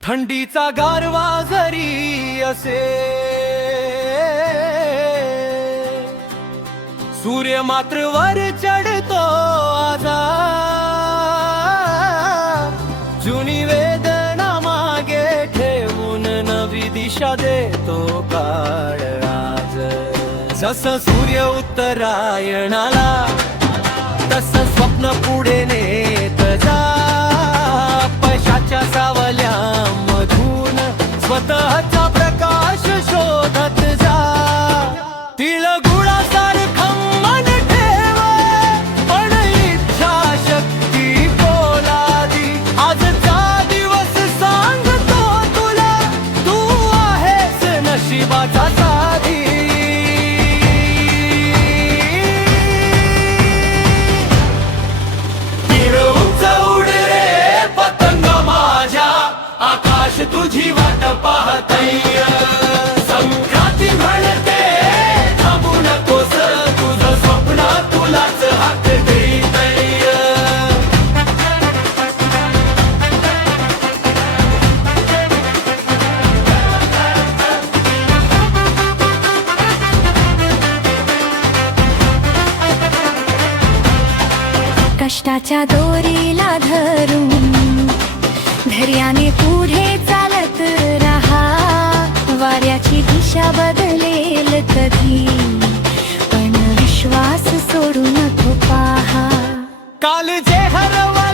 थंडीचा गारवा जरी असे, सूर्य मात्र वर चढतो आजा, जुनी वेदना मागे ठेवून नवी दिशा देतो काळ आज. जसं सूर्य उत्तरायणाला तसं स्वप्न पुढे नेत जा, पैशाच्या सावल्यामधून स्वतःचा प्रकाश शोधत जा. तिळगुळासारखं मन ठेव, पण इच्छाशक्ती पोलादी. आजचा दिवस सांगतो तुला, तू आहेस नशिबाचा साथी. तुझी वाट पाहतय, संक्रांती म्हणते थांबू नकोस, तुझं स्वप्न तुलाच हात देतय. कष्टाच्या दोरीला धरून धैर्याने पुढे चालत रहा. वाऱ्याची दिशा बदलेल कधी, पण विश्वास सोडू नको पहा. काल जे हरवा